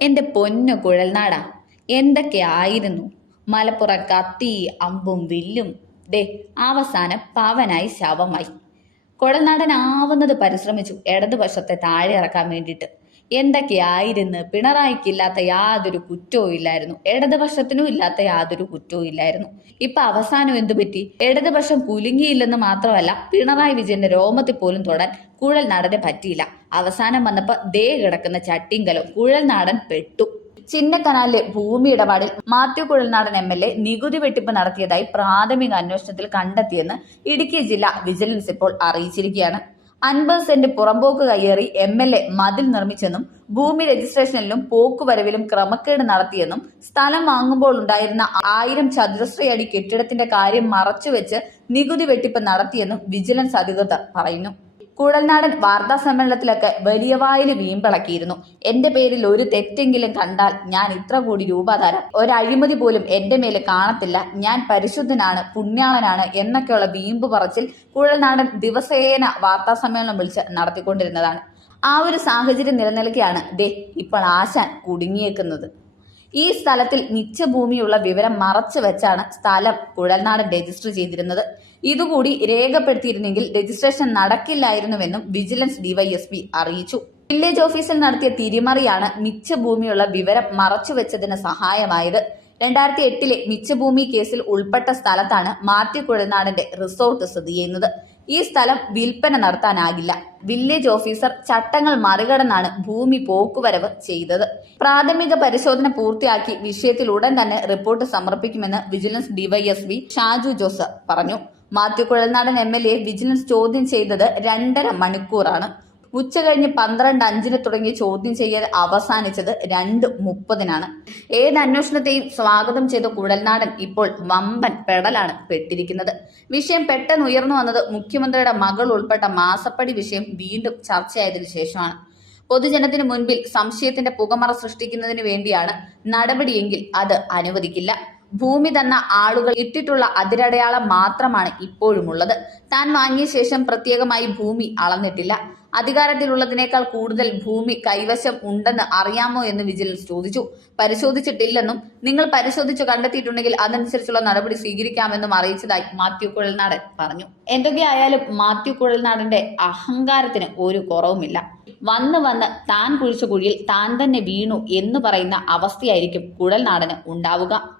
എന്റെ പൊന്നു കുഴൽനാടാ എന്തൊക്കെ ആയിരുന്നു? മലപ്പുറം കത്തി അമ്പും വില്ലും. ദേ അവസാനം പവനായി ശവമായി. കുഴൽനാടൻ ആവുന്നത് പരിശ്രമിച്ചു ഇടതുവശത്തെ താഴെ ഇറക്കാൻ വേണ്ടിയിട്ട്. എന്തൊക്കെയായിരുന്നു? പിണറായിക്കില്ലാത്ത യാതൊരു കുറ്റവും ഇല്ലായിരുന്നു. ഇടതുപക്ഷത്തിനും ഇല്ലാത്ത യാതൊരു കുറ്റവും ഇല്ലായിരുന്നു. ഇപ്പൊ അവസാനം എന്തു പറ്റി? ഇടതുപക്ഷം കുലുങ്ങിയില്ലെന്ന് മാത്രമല്ല പിണറായി വിജയന്റെ രോമത്തിൽ പോലും തൊടാൻ കുഴൽ നാടനെ പറ്റിയില്ല. അവസാനം വന്നപ്പോ ദേ കിടക്കുന്ന ചട്ടിങ്കലും കുഴൽനാടൻ പെട്ടു. ചിന്നക്കനാലിലെ ഭൂമി ഇടപാടിൽ Mathew Kuzhalnadan M L A നികുതി വെട്ടിപ്പ് നടത്തിയതായി പ്രാഥമിക അന്വേഷണത്തിൽ കണ്ടെത്തിയെന്ന് ഇടുക്കി ജില്ലാ വിജിലൻസ് ഇപ്പോൾ അറിയിച്ചിരിക്കുകയാണ്. അൻപത് സെന്റ് പുറമ്പോക്ക് കയ്യേറി എം എൽ എ മതിൽ നിർമ്മിച്ചെന്നും ഭൂമി രജിസ്ട്രേഷനിലും പോക്കുവരവിലും ക്രമക്കേട് നടത്തിയെന്നും സ്ഥലം വാങ്ങുമ്പോൾ ഉണ്ടായിരുന്ന ആയിരം ചതുരശ്രയടി കെട്ടിടത്തിന്റെ കാര്യം മറച്ചുവെച്ച് നികുതി വെട്ടിപ്പ് നടത്തിയെന്നും വിജിലൻസ് അധികൃതർ പറയുന്നു. കുഴൽനാടൻ വാർത്താ സമ്മേളനത്തിലൊക്കെ വലിയ വായിൽ വീമ്പിളക്കിയിരുന്നു എന്റെ പേരിൽ ഒരു തെറ്റെങ്കിലും കണ്ടാൽ ഞാൻ ഇത്ര കൂടി രൂപ തരാം. ഒരഴിമതി പോലും എന്റെ മേലെ കാണത്തില്ല. ഞാൻ പരിശുദ്ധനാണ് പുണ്യാളനാണ് എന്നൊക്കെയുള്ള വീമ്പ് പറച്ചിൽ കുഴൽനാടൻ ദിവസേന വാർത്താ സമ്മേളനം വിളിച്ച് നടത്തിക്കൊണ്ടിരുന്നതാണ്. ആ ഒരു സാഹചര്യം നിലനിൽക്കെയാണ് ദേ ഇപ്പോൾ ആശാൻ കുടുങ്ങിയേക്കുന്നത്. ഈ സ്ഥലത്തിൽ നിച്ചഭൂമിയുള്ള വിവരം മറച്ചു വെച്ചാണ് സ്ഥലം കുഴൽനാടൻ രജിസ്റ്റർ ചെയ്തിരുന്നത്. ഇതുകൂടി രേഖപ്പെടുത്തിയിരുന്നെങ്കിൽ രജിസ്ട്രേഷൻ നടക്കില്ലായിരുന്നുവെന്നും വിജിലൻസ് ഡിവൈഎസ്പി അറിയിച്ചു. വില്ലേജ് ഓഫീസിൽ നടത്തിയ തിരിമറിയാണ് മിച്ചഭൂമിയുള്ള വിവരം മറച്ചുവെച്ചതിന് സഹായമായത്. രണ്ടായിരത്തി എട്ടിലെ മിച്ചഭൂമി കേസിൽ ഉൾപ്പെട്ട സ്ഥലത്താണ് മാത്യു കുഴൽനാടന്റെ റിസോർട്ട് സ്ഥിതി ചെയ്യുന്നത്. ഈ സ്ഥലം വിൽപ്പന നടത്താനാകില്ല. വില്ലേജ് ഓഫീസർ ചട്ടങ്ങൾ മറികടന്നാണ് ഭൂമി പോക്കുവരവ് ചെയ്തത്. പ്രാഥമിക പരിശോധന പൂർത്തിയാക്കി വിഷയത്തിൽ ഉടൻ തന്നെ റിപ്പോർട്ട് സമർപ്പിക്കുമെന്ന് വിജിലൻസ് ഡിവൈഎസ്പി ഷാജു ജോസഫ് പറഞ്ഞു. Mathew Kuzhalnadan M L A vigilance ചോദ്യം ചെയ്തത് രണ്ടര മണിക്കൂറാണ്. ഉച്ച കഴിഞ്ഞ് പന്ത്രണ്ട് അഞ്ചിന് തുടങ്ങിയ ചോദ്യം ചെയ്യൽ അവസാനിച്ചത് രണ്ട് മുപ്പതിനാണ്. ഏത് അന്വേഷണത്തെയും സ്വാഗതം ചെയ്ത കുഴൽനാടൻ ഇപ്പോൾ വമ്പൻ പെടലാണ് പെട്ടിരിക്കുന്നത്. വിഷയം പെട്ടെന്ന് ഉയർന്നു വന്നത് മുഖ്യമന്ത്രിയുടെ മകൾ ഉൾപ്പെട്ട മാസപ്പടി വിഷയം വീണ്ടും ചർച്ചയായതിനു ശേഷമാണ്. പൊതുജനത്തിന് മുൻപിൽ സംശയത്തിന്റെ പുകമറ സൃഷ്ടിക്കുന്നതിന് വേണ്ടിയാണ് നടപടിയെങ്കിൽ അത് അനുവദിക്കില്ല. ഭൂമി തന്ന ആളുകൾ ഇട്ടിട്ടുള്ള അതിരടയാളം മാത്രമാണ് ഇപ്പോഴുമുള്ളത്. താൻ വാങ്ങിയ ശേഷം പ്രത്യേകമായി ഭൂമി അളന്നിട്ടില്ല. അധികാരത്തിലുള്ളതിനേക്കാൾ കൂടുതൽ ഭൂമി കൈവശം ഉണ്ടെന്ന് അറിയാമോ എന്ന് വിജിലൻസ് ചോദിച്ചു. പരിശോധിച്ചിട്ടില്ലെന്നും നിങ്ങൾ പരിശോധിച്ചു കണ്ടെത്തിയിട്ടുണ്ടെങ്കിൽ അതനുസരിച്ചുള്ള നടപടി സ്വീകരിക്കാമെന്നും അറിയിച്ചതായി മാത്യു കുഴൽനാടൻ പറഞ്ഞു. എന്തൊക്കെയായാലും മാത്യു കുഴൽനാടന്റെ അഹങ്കാരത്തിന് ഒരു കുറവുമില്ല. വന്ന് വന്ന് താൻ കുഴിച്ച കുഴിയിൽ താൻ തന്നെ വീണു എന്ന് പറയുന്ന അവസ്ഥയായിരിക്കും കുഴൽനാടന് ഉണ്ടാവുക.